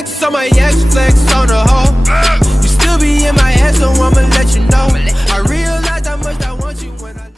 flex on my ex, flex on the hoe. You still be in my head, so I'ma let you know. I realize how much I want you when I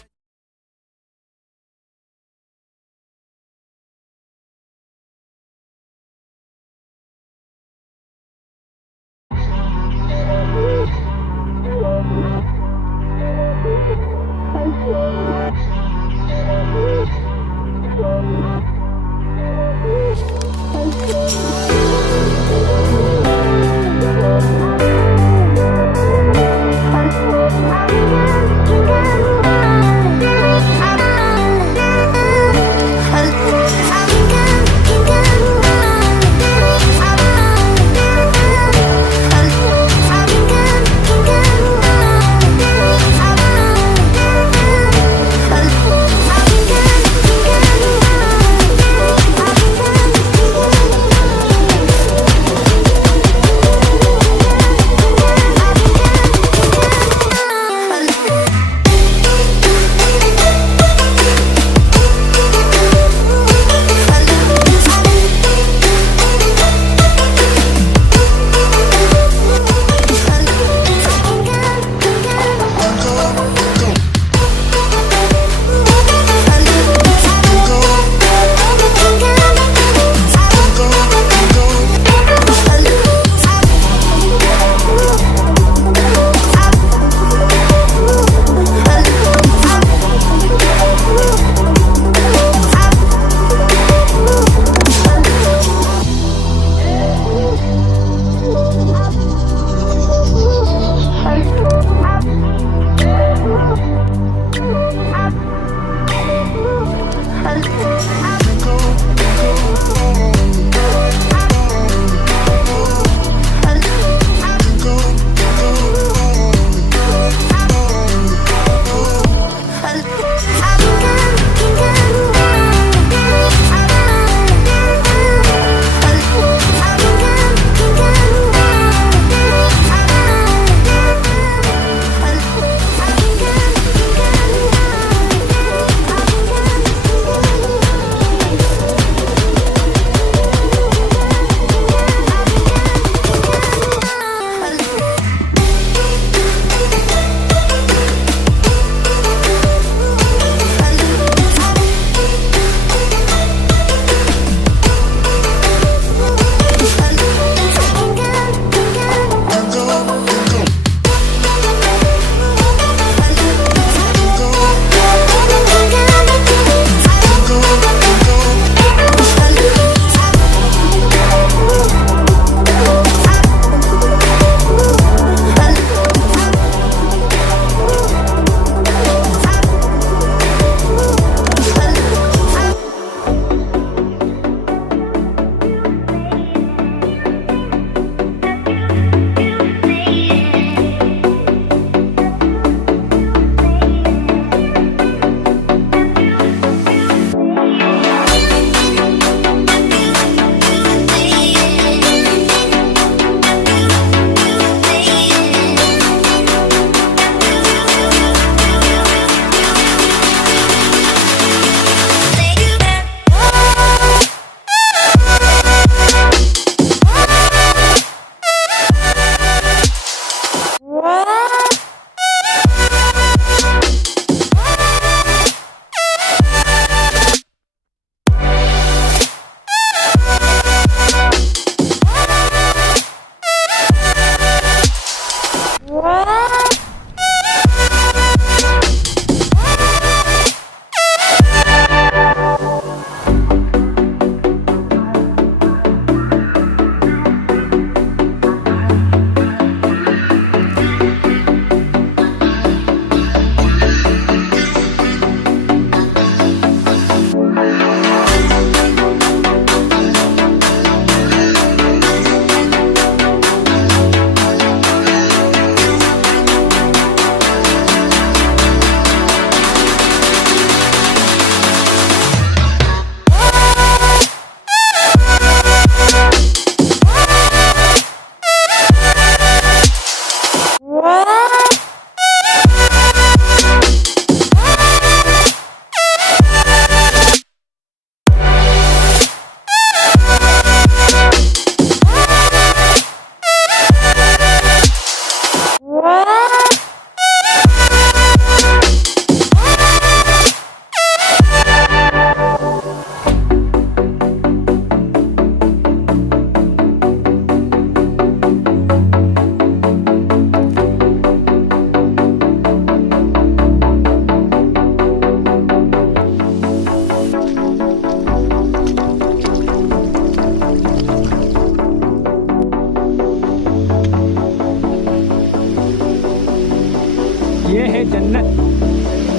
ये है जन्नत,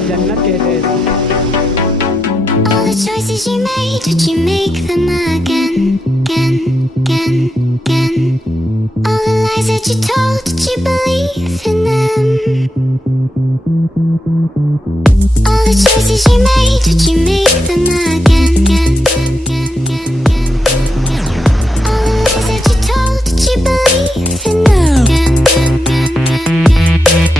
जन्नत कहते हैं। All the choices you made, did you make them again, again, again, again? All the lies that you told, did you believe in them? All the choices you made, did you make them again, again, again, again, again? All the lies that you told, did you believe in them? Again, again, again, again, again.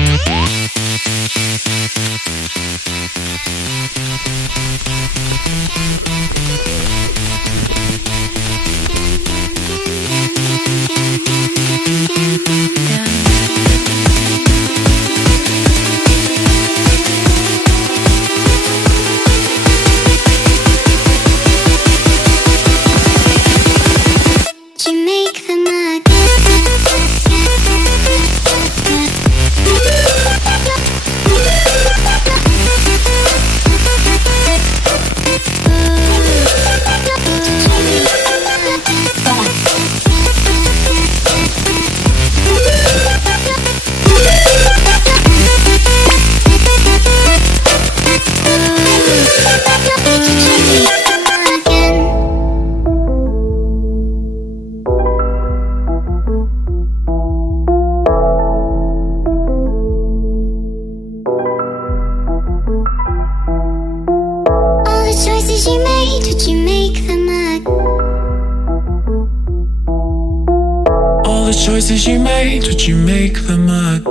Choices you made, did you make them up?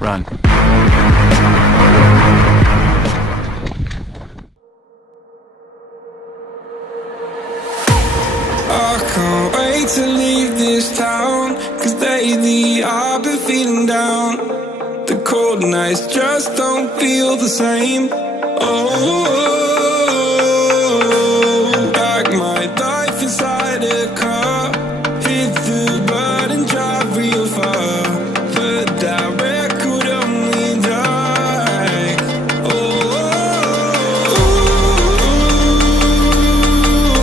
Run. I can't wait to leave this town, 'cause lately I've been feeling down. The cold nights just don't feel the same. Oh, like my life inside a car. Hit the button, drive real far. But that record on me like,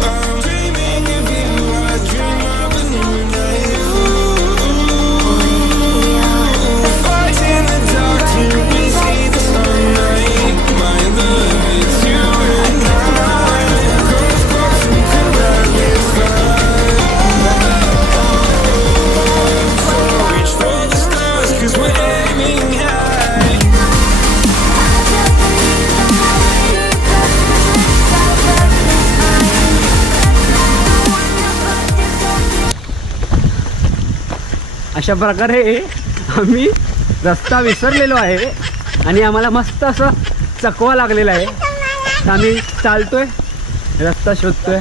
I'm dreaming of you, I dream of a new life. Fight in the dark till we see the sunlight. My love, it's you and I. Close, close, we could ride this far. So reach for the stars, 'cause we're aiming high. अशा प्रकारे आम्ही रस्ता विसरलेलो आहे आणि आम्हाला मस्त असं चकवा लागलेला आहे. आम्ही चालतोय, रस्ता शोधतोय.